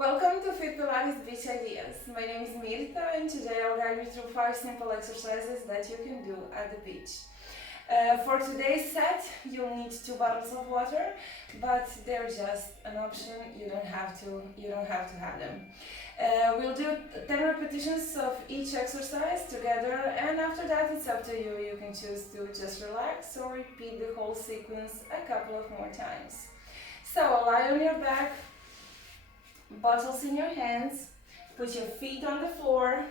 Welcome to FIT Pilates Beach Ideas. My name is Mirta and today I'll guide you through 5 simple exercises that you can do at the beach. For today's set, you'll need 2 bottles of water, but they're just an option. You don't have to have them. We'll do 10 repetitions of each exercise together, and after that it's up to you. You can choose to just relax or repeat the whole sequence a couple of more times. So lie on your back, bottles in your hands, put your feet on the floor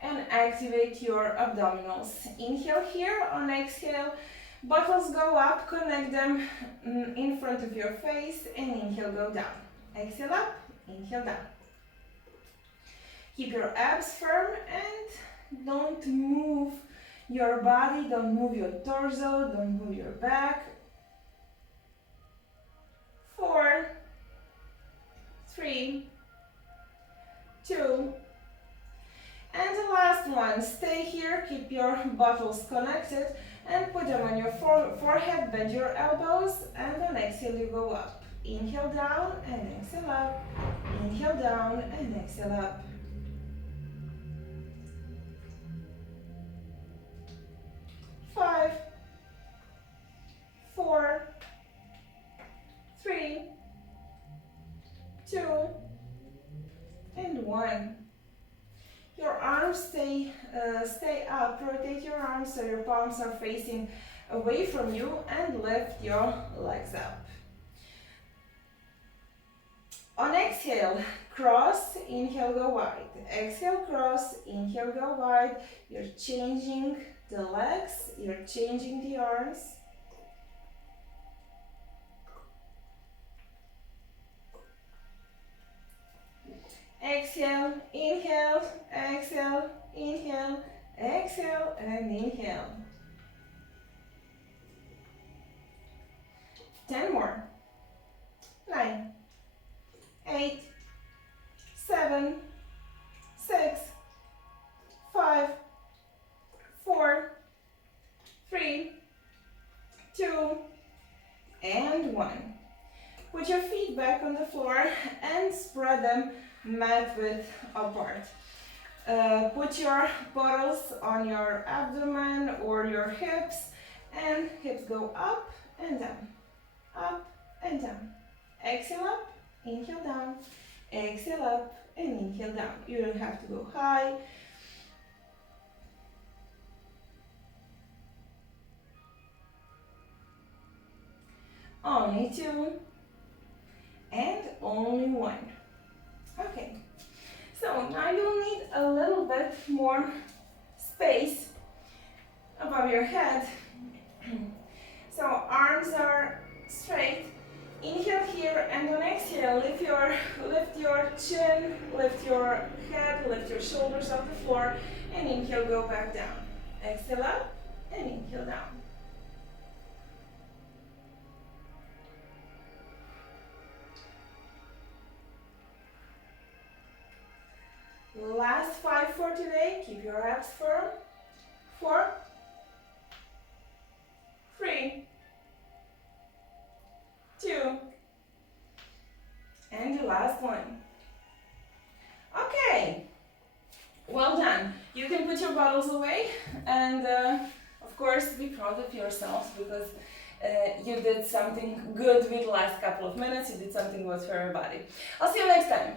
and activate your abdominals. Inhale here, on exhale, bottles go up, connect them in front of your face, and inhale, go down. Exhale up, inhale down. Keep your abs firm and don't move your body, don't move your torso, don't move your back. 4, 3, 2, and the last one. Stay here, keep your bottles connected and put them on your forehead, bend your elbows, and on exhale you go up. Inhale down and exhale up, inhale down and exhale up. 5, 4, 3, 2, and 1. Your arms stay up. Rotate your arms so your palms are facing away from you and lift your legs up. On exhale, cross, inhale, go wide. Exhale, cross, inhale, go wide. You're changing the legs, you're changing the arms. Exhale, inhale, exhale, inhale, exhale, and inhale. 10 more. 9, 8, 7, 6, 5, 4, 3, 2, and 1. Put your feet back on the floor and spread them mat width apart. Put your bottles on your abdomen or your hips, and hips go up and down, up and down. Exhale up, inhale down, exhale up and inhale down. You don't have to go high. Only 2 and only 1. Okay, so now you'll need a little bit more space above your head. So arms are straight. Inhale here, and on exhale, lift your chin, lift your head, lift your shoulders off the floor, and inhale, go back down. Exhale up and inhale down. Last 5 for today. Keep your abs firm. 4, 3, 2, and the last one. Okay, well done. You can put your bottles away and of course be proud of yourselves because you did something good with the last couple of minutes. You did something good for your body. I'll see you next time.